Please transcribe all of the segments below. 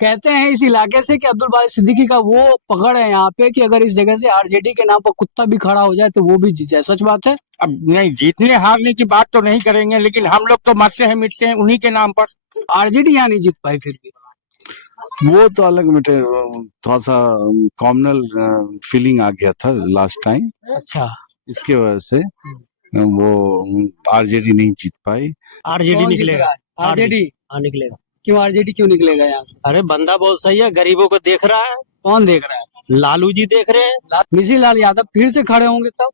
कहते हैं इस इलाके से कि अब्दुल बारी सिद्दीकी का वो पकड़ है यहाँ पे कि अगर इस जगह से आरजेडी के नाम पर कुत्ता भी खड़ा हो जाए तो वो भी जीत जाए। सच बात है? अब नहीं, जीतने हारने की बात तो नहीं करेंगे, लेकिन हम लोग तो मरते हैं मिटते हैं उन्हीं के नाम पर। आरजेडी यहाँ नहीं जीत पाई फिर भी। वो तो अलग मैटर, थोड़ा सा कॉमनल फीलिंग आ गया था लास्ट टाइम, अच्छा, इसके वजह से वो आरजेडी नहीं जीत पाई। आरजेडी कौन जीत निकलेगा। रहा है? आरजेडी? हाँ निकलेगा। क्यों आरजेडी क्यों निकलेगा यहाँ से? अरे बंदा बहुत सही है, गरीबों को देख रहा है। कौन देख रहा है? लालू जी देख रहे हैं। मिसिर लाल यादव फिर से खड़े होंगे तब?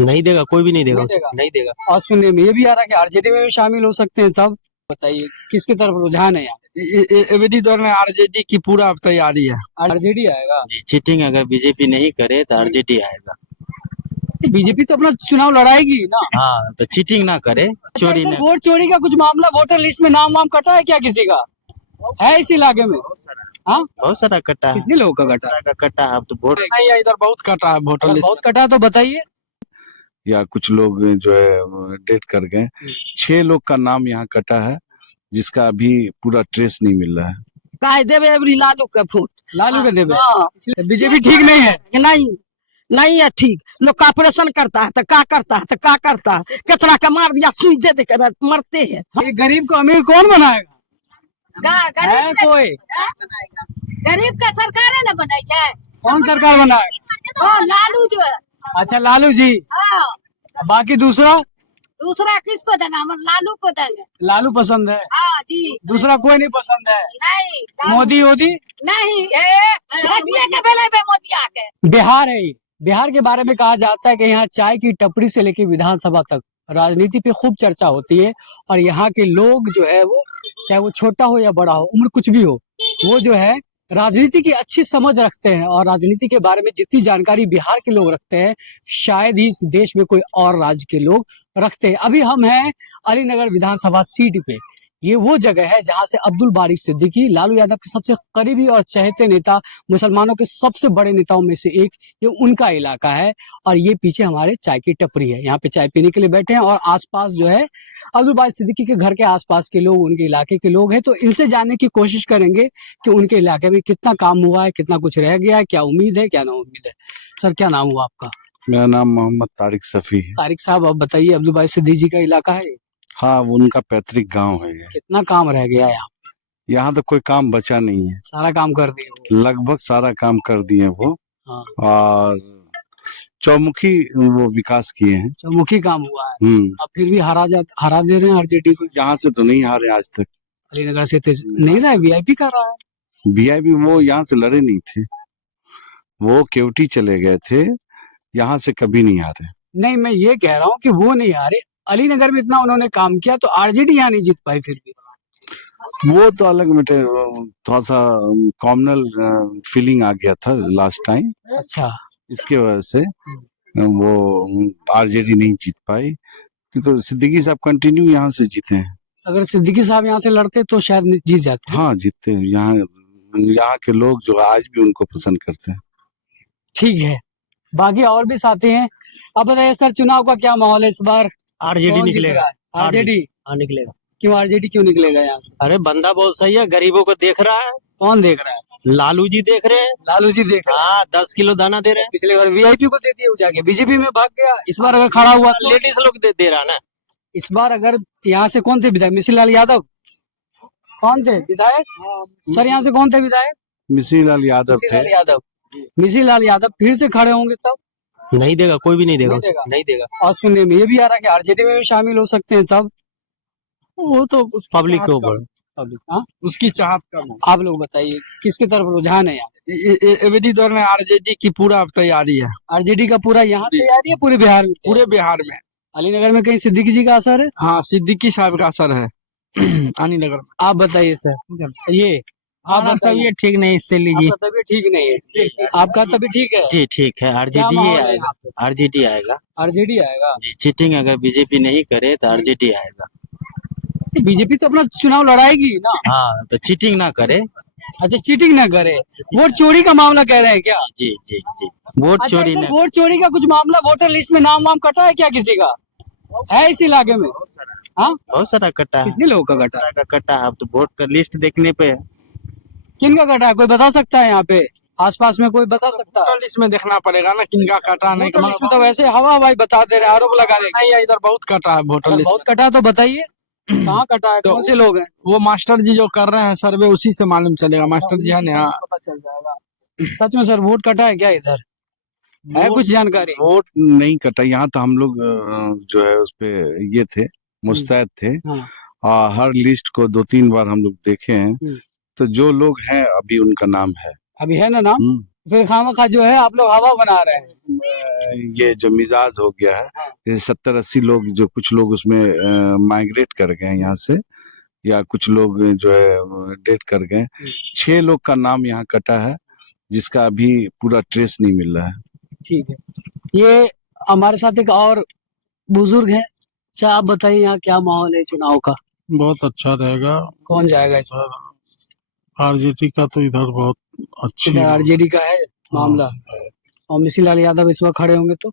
नहीं देगा, कोई भी नहीं देगा नहीं उसे। देगा। नहीं देगा। और सुनने में ये भी आ रहा है कि आरजेडी में भी शामिल हो सकते हैं तब। बताइए किसकी तरफ रुझान है यहाँ? एबीडी दौर में आरजेडी की पूरा तैयारी है। आरजेडी आएगा। जी, चीटिंग अगर बीजेपी नहीं करे तो आरजेडी आएगा। बीजेपी तो अपना चुनाव लड़ाएगी ना। हाँ, तो चीटिंग ना करे, चोरी ना। वोट चोरी का कुछ मामला वोटर लिस्ट में नाम वाम कटा है क्या किसी का? है इस इलाके में? हाँ, बहुत सारा कटा है। कितने लोगों का कटा? कटा है। अब तो वोट नहीं है, इधर बहुत कटा है वोटर अगर लिस्ट। बहुत कटा है तो बताइए। या कुछ लोग जो है डेट कर गए, 6 लोग का नाम यहाँ कटा है, जिसका अभी पूरा ट्रेस नहीं मिल रहा है। काय देवे अबरी लालू के फूट। लालू के देवे? हाँ। बीजेपी ठीक नहीं है? नहीं नहीं है ठीक। लोग का ऑपरेशन करता है तो का करता है, तो का करता है, कितना का मार दिया, सुई दे दे के मरते हैं। ये गरीब को अमीर कौन बनाएगा? है गरीब कोई? गरीब का सरकार है ना बनाई है। कौन सरकार बनाएगा? हाँ, लालू जो है। अच्छा, लालू जी। हाँ, बाकी दूसरा? दूसरा किसको देंगे? हम लालू को देंगे। लालू पसंद है? हाँ जी। दूसरा कोई नहीं पसंद है? नहीं मोदी वोदी? नहीं, भजिए के बेले पे मोदी आके। बिहार है ये। बिहार के बारे में कहा जाता है कि यहाँ चाय की टपरी से लेकर विधानसभा तक राजनीति पे खूब चर्चा होती है। और यहाँ के लोग जो है वो, चाहे वो छोटा हो या बड़ा हो, उम्र कुछ भी हो, वो जो है राजनीति की अच्छी समझ रखते हैं। और राजनीति के बारे में जितनी जानकारी बिहार के लोग रखते हैं, शायद ही इस देश में कोई और राज्य के लोग रखते हैं। अभी हम हैं अलीनगर विधानसभा सीट पे। ये वो जगह है जहां से अब्दुल बारी सिद्दीकी, लालू यादव के सबसे करीबी और चहेते नेता, मुसलमानों के सबसे बड़े नेताओं में से एक, ये उनका इलाका है। और ये पीछे हमारे चाय की टपरी है, यहाँ पे चाय पीने के लिए बैठे हैं। और आसपास जो है अब्दुल बारी सिद्दीकी के घर के आसपास के लोग, उनके इलाके के लोग हैं। तो इनसे जानने की कोशिश करेंगे कि उनके इलाके में कितना काम हुआ है, कितना कुछ रह गया है, क्या उम्मीद है, क्या ना उम्मीद है। सर, क्या नाम हुआ आपका? मेरा नाम मोहम्मद तारिक सफी है। तारिक साहब, अब बताइए, अब्दुल बारी सिद्दीकी जी का इलाका है? हाँ, वो उनका पैतृक गांव है ये। कितना काम रह गया है यहाँ? यहाँ तो कोई काम बचा नहीं है, सारा काम कर दिए वो। लगभग सारा काम कर दिए वो। हाँ। और चौमुखी वो विकास किए हैं। चौमुखी काम हुआ है। अब फिर भी हरा दे रहे हैं आरजेडी को। यहाँ से तो नहीं हारे आज तक। अलीनगर से नहीं रहा है, वीआईपी कर रहा है। वीआईपी वो यहाँ से लड़े नहीं थे, वो केवटी चले गए थे, यहाँ से कभी नहीं हारे। नहीं, मैं ये कह रहा हूँ कि वो नहीं हारे, अलीनगर में इतना उन्होंने काम किया, तो आरजेडी यहाँ नहीं जीत पाई फिर भी। वो तो अलग मैटर, थोड़ा सा कॉमनल फीलिंग आ गया था लास्ट टाइम, अच्छा, इसके वजह से वो आरजेडी नहीं जीत पाई। तो सिद्दीकी साहब कंटिन्यू यहाँ से जीते हैं। अगर सिद्दीकी साहब यहाँ से लड़ते तो शायद जीत जाते। हाँ, जीतते हैं। यहाँ के लोग जो आज भी उनको पसंद करते हैं। ठीक है, बाकी और भी साथी हैं। अब बताइए सर, चुनाव का क्या माहौल है इस बार? आरजेडी कौन जीत निकलेगा। रहा है? आरजेडी? हाँ निकलेगा। क्यों आरजेडी क्यों निकलेगा यहाँ से? अरे बंदा बहुत सही है, गरीबों को देख रहा है। कौन देख रहा है? लालू जी देख रहे हैं। लालू जी देख रहे हैं। हाँ, 10 किलो दाना दे रहे हैं। पिछले बार वीआईपी को दे दिए, वो जाके बीजेपी में भाग गया। इस बार अगर खड़ा हुआ तो लेडीज लोग दे रहा ना। इस बार अगर यहाँ से कौन थे विधायक? मिसिर लाल यादव कौन थे विधायक? सर, यहाँ से कौन थे विधायक? मिसिर लाल यादव थे। मिसिर लाल यादव फिर से खड़े होंगे तब? नहीं देगा, कोई भी नहीं देगा नहीं उसे। देगा। नहीं देगा। और सुनने में ये भी आ रहा है कि आरजेडी में भी शामिल हो सकते हैं तब। वो तो पब्लिक के ऊपर। हाँ, उसकी चाहत कम है। आप लोग बताइए किसकी तरफ रुझान है यहाँ? एबीडी दौर में आरजेडी की पूरा तैयारी है। आरजेडी का पूरा यहाँ तैयारी है, पूरे बिहार में? पूरे बिहार में। अलीनगर में कहीं सिद्दीकी जी का असर है? हाँ, सिद्दीकी साहब का असर है अलीनगर में। आप बताइए सर, ये आप बताइए। तबीयत ठीक नहीं, इससे लीजिए। आपका तबीयत ठीक नहीं है? आपका तबीयत ठीक है? जी ठीक है, आरजेडी आएगा। आरजेडी आएगा। आरजेडी आएगा। जी, चीटिंग अगर बीजेपी नहीं करे तो आरजेडी आएगा। बीजेपी तो अपना चुनाव लड़ाएगी ना। हाँ, तो चीटिंग ना करे। अच्छा, चीटिंग ना करे। वोट चोरी का मामला कह रहे हैं क्या? जी जी जी, वोट अच्छा, चोरी इधर ना। वोट चोरी का कुछ मामला वोटर लिस्ट में नाम वाम कटा है क्या किसी का? है इस इलाके में? हाँ, बहुत सारा कटा है। कितने लोगों का कटा? कटा है। अब तो वोट का लिस्ट देखने पे है। किन का कटा है कोई बता सकता है? यहाँ पे आसपास में कोई बता सकता है? टोटल इसमें देखना पड़ेगा ना किनका कटा नहीं होटल इसमें तो वैसे हवा हवाई बता दे रहे हैं, आरोप लगा रहे हैं। नहीं, इधर बहुत कटा है होटल अगर बहुत कटा है तो बताइए कहाँ कटा है, तो- कौन से लोग हैं? वो मास्टर जी जो कर रहे हैं सर्वे उसी से मालूम चलेगा। मास्टर जी है ना, पता चल जाएगा। सच में सर वोट कटा है क्या इधर? है कुछ जानकारी? वोट नहीं कटा यहाँ तो हम लोग जो है उस पे ये थे, मुस्तैद थे। हाँ। हर लिस्ट को 2-3 बार हम लोग देखे हैं। हम्म। तो जो लोग हैं अभी उनका नाम है। अभी है ना नाम? हम्म। फिर खामखा जो है आप लोग हवा बना रहे हैं। ये जो मिजाज हो गया है, जैसे 70-80 लोग, जो कुछ लोग उसमें माइग्रेट कर गए हैं यहाँ से, या कुछ लोग जो है डेट कर गए। 6 लोग का नाम यहाँ कटा है, जिसका अभी पूरा ट्रेस नहीं मिल रहा है। ठीक है, ये हमारे साथ एक और बुजुर्ग है। अच्छा आप बताइए यहाँ क्या माहौल है चुनाव का? बहुत अच्छा रहेगा कौन जाएगा इसमें? सर। आरजेडी का तो इधर बहुत अच्छी इधर आरजेडी का है मामला, हाँ, और मिसी लाल यादव इस वक्त खड़े होंगे तो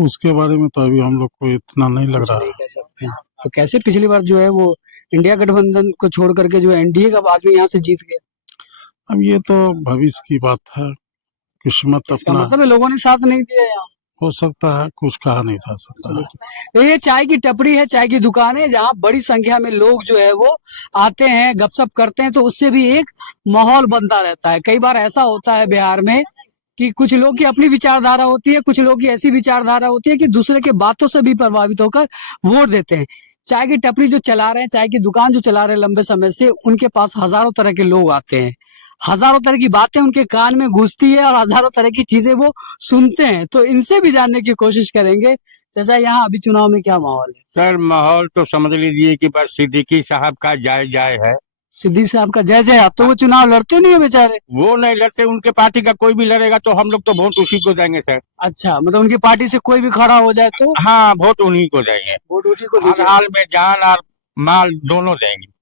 उसके बारे में तो अभी हम लोग को इतना नहीं लग रहा नहीं कह सकते हैं। तो कैसे पिछली बार जो है वो इंडिया गठबंधन को छोड़ करके जो एनडीए का आदमी यहाँ से जीत गया? अब ये तो भविष्य की बात है, किस्मत इसका अपना मतलब है लोगों ने साथ नहीं दिया यहाँ। हो सकता है, कुछ कहा नहीं जा सकता है। तो ये चाय की टपरी है, चाय की दुकान है, जहाँ बड़ी संख्या में लोग जो है वो आते हैं, गपशप करते हैं, तो उससे भी एक माहौल बनता रहता है। कई बार ऐसा होता है बिहार में कि कुछ लोग की अपनी विचारधारा होती है, कुछ लोग की ऐसी विचारधारा होती है कि दूसरे के बातों से भी प्रभावित होकर वोट देते हैं। चाय की टपरी जो चला रहे हैं, चाय की दुकान जो चला रहे हैं लंबे समय से, उनके पास हजारों तरह के लोग आते हैं, हजारों तरह की बातें उनके कान में घुसती है और हजारों तरह की चीजें वो सुनते हैं। तो इनसे भी जानने की कोशिश करेंगे। जैसा यहाँ अभी चुनाव में क्या माहौल है? सर माहौल तो समझ लीजिए कि बस सिद्दीकी साहब का जाय जाय है। सिद्दीकी साहब का जय जय। अब तो वो चुनाव लड़ते नहीं है बेचारे। वो नहीं लड़ते, उनके पार्टी का कोई भी लड़ेगा तो हम लोग तो वोट उसी को देंगे सर। अच्छा, मतलब उनकी पार्टी से कोई भी खड़ा हो जाए तो हाँ, वोट उन्हीं को देंगे, वोट उसी को हर दीजिए। हाल में जान और माल दोनों देंगे।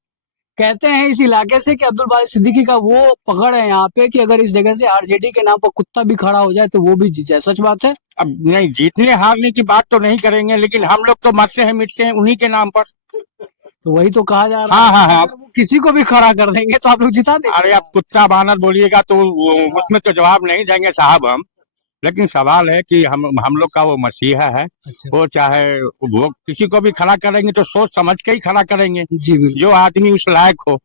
कहते हैं इस इलाके से कि अब्दुल बारी सिद्दीकी का वो पकड़ है यहाँ पे कि अगर इस जगह से आरजेडी के नाम पर कुत्ता भी खड़ा हो जाए तो वो भी जीत जाए। सच बात है? अब नहीं, जीतने हारने की बात तो नहीं करेंगे, लेकिन हम लोग तो मरते हैं मिटते हैं उन्हीं के नाम पर। तो वही तो कहा जा रहा हाँ है। हाँ हाँ। अगर वो किसी को भी खड़ा कर देंगे तो आप लोग जिता देंगे। अरे आप कुत्ता बानर बोलिएगा तो उसमें तो जवाब नहीं देंगे साहब हम। लेकिन सवाल है कि हम लोग का वो मसीहा है। अच्छा। वो चाहे वो किसी को भी खड़ा करेंगे तो सोच समझ के ही खड़ा करेंगे, जी बिल्कुल। जो आदमी उस लायक हो।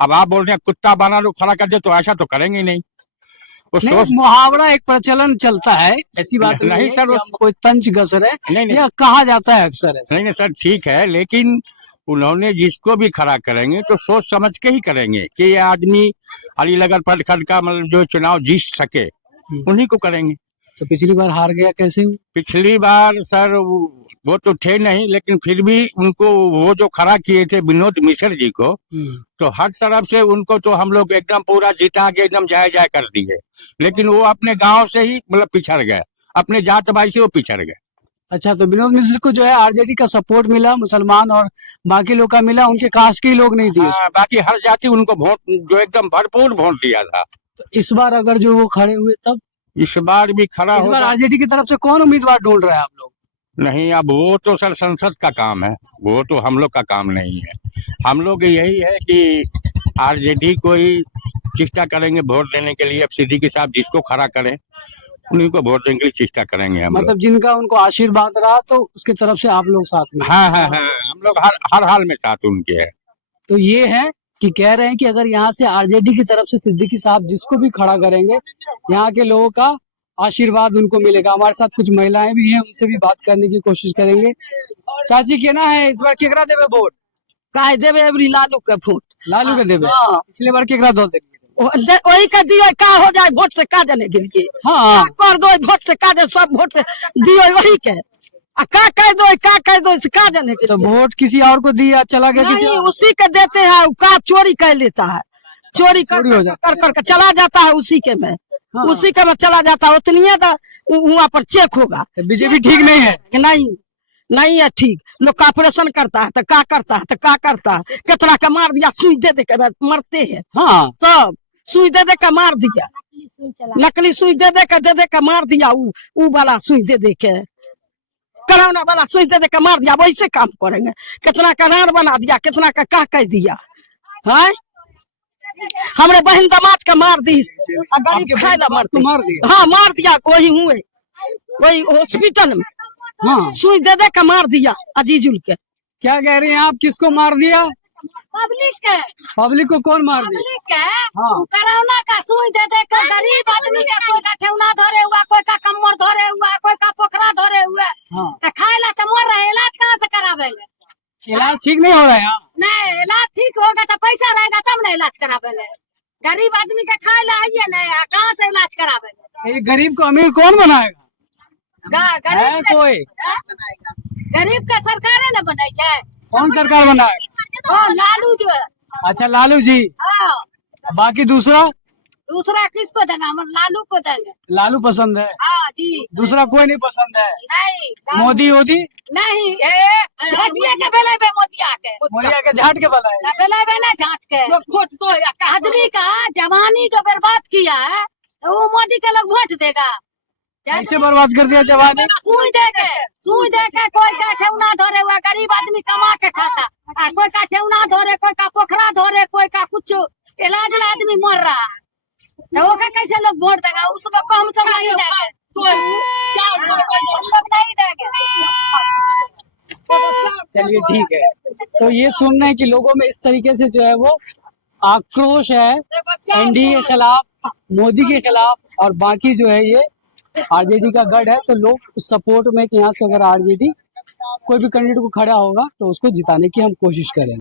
अब आप बोल रहे हैं कुत्ता बानर लोग खड़ा कर दे तो ऐसा तो करेंगे नहीं। वो नहीं, सोच मुहावरा एक प्रचलन चलता है, ऐसी बात नहीं नहीं है सर, कि हम कोई तंज कसर है, नहीं नहीं यह कहा जाता है अक्सर ऐसा। नहीं सर, ठीक है, लेकिन उन्होंने जिसको भी खड़ा करेंगे तो सोच समझ के ही करेंगे कि ये आदमी अलीनगर प्रखंड का मतलब जो चुनाव जीत सके उन्हीं को करेंगे। तो पिछली बार हार गया कैसे? पिछली बार सर वो तो थे नहीं, लेकिन फिर भी उनको वो जो खड़ा किए थे विनोद मिश्र जी को, तो हर तरफ से उनको तो हम लोग एकदम पूरा जिता के एकदम जाय जाय कर दिए, लेकिन वो अपने गांव से ही मतलब पिछड़ गए, अपने जात भाई से वो पिछड़ गए। अच्छा, तो विनोद मिश्र को जो है आरजेडी का सपोर्ट मिला, मुसलमान और बाकी लोग का मिला, उनके कास्ट के लोग नहीं दिए। हाँ, बाकी हर जाति उनको वोट जो एकदम भरपूर वोट दिया था। तो इस बार अगर जो वो खड़े हुए तब इस बार भी खड़ा इस बार होगा आरजेडी की तरफ से कौन उम्मीदवार ढूंढ रहे हैं आप लोग? नहीं, अब वो तो सर संसद का काम है, वो तो हम लोग का काम नहीं है। हम लोग यही है कि आरजेडी को ही चेष्टा करेंगे वोट देने के लिए। अब सिद्दीकी साहब जिसको खड़ा करें उन्हीं को वोट देने के लिए चेष्टा करेंगे हम लोग। मतलब जिनका उनको आशीर्वाद रहा तो उसकी तरफ से आप लोग साथ में? हाँ हाँ हाँ, हम लोग हर हाल में साथ उनके हैं। तो ये है कि कह रहे हैं कि अगर यहाँ से आरजेडी की तरफ से सिद्दीकी साहब जिसको भी खड़ा करेंगे, यहाँ के लोगों का आशीर्वाद उनको मिलेगा। हमारे साथ कुछ महिलाएं भी हैं, उनसे भी बात करने की कोशिश करेंगे। चाची कहना है इस बार केकरा देवे वोट? काहे देवे अबरी लालू के वोट? लालू के देवे? हाँ। पिछले बार केकरा दो देवे? वही का दियो, का हो जाए वोट से का जाने के लिए। हाँ, कर दो वोट से का जाने, सब वोट से दियो वही के। आ का कह दो इसे का जाने के तो लिए। वोट किसी और को दिया, चला गया किसी नहीं, और? उसी के देते हैं, वो का चोरी कर लेता है, चोरी चोरी हो जाता कर के चला जाता है उसी के में। हाँ। उसी के में चला जाता है, उतनी वहाँ पर चेक होगा। बीजेपी ठीक नहीं है? नहीं नहीं है ठीक। लोग का ऑपरेशन करता है तो का करता है, तो का करता है, कितना का मार दिया, सुई दे के मरते हैं। हाँ, तब सुई दे के मार दिया, नकली सुई दे के मार दिया, ऊ वाला सुई दे के, कोरोना वाला सुई दे के मार दिया। वैसे काम करेंगे, कितना का राण बना दिया, कितना का कह दिया है। हमरे बहन दामाद का मार दी और गरीब खाए ला मरते। मार दिया हाँ मार दिया, वही हुए वही हॉस्पिटल में हाँ सुई दे दे के मार दिया अजीजुल के। क्या कह रही हैं आप, किसको मार दिया? पब्लिक के पब्लिक को कौन मार दिया? पब्लिक के हाँ। उ कोरोना का सुई दे दे के गरीब आदमी के कोई का ठेवना धरे हुआ, कोई का कमर धरे हुआ, कोई का पोखरा धरे हुआ, हाँ तो खाए ला तो मर रहे, इलाज कहाँ से करावेले? इलाज ठीक नहीं हो रहा है यहाँ। नहीं इलाज ठीक होगा तो पैसा रहेगा तब ना इलाज करावेले। गरीब आदमी के खाए ला आइए नहीं, कहाँ से इलाज करावेले? ये गरीब को अमीर कौन बनाएगा? है गरीब कोई? गरीब का सरकारें न बनाई है। कौन सरकार बनाएगा? ओ लालू जो है। अच्छा लालू जी, हाँ बाकी दूसरा? दूसरा किसको देंगे? हम लालू को देंगे। लालू पसंद है, हाँ जी। दूसरा कोई नहीं पसंद है? नहीं मोदी मोदी नहीं झाँटिए के बेले बे मोदिया के मोदिया के झाट के बनाए। बेले बे ना झाँट के खोट तो आदमी का जवानी जो बर्बाद किया है तो वो मोदी के लोग वोट देगा। कैसे बर्बाद कर दिया जवानी? सुई दे के कोई का ठेवना धरे हुआ, गरीब आदमी कमा के खाता, और कोई का ठेवना धरे, कोई का पोखरा धरे, कोई का कुछ इलाज ला आदमी मर रहा है, तो वो का कैसे लोग वोट देगा? उस लोग को हम सब नहीं देंगे, हम लोग नहीं देंगे। चलिए ठीक है, तो ये सुनना है कि लोगों में इस तरीके से जो है वो आक्रोश है एनडीए के खिलाफ, मोदी के खिलाफ, और बाकी जो है ये आरजेडी का गढ़ है। तो लोग सपोर्ट में कि यहाँ से अगर आरजेडी कोई भी कैंडिडेट को खड़ा होगा तो उसको जिताने की हम कोशिश करें।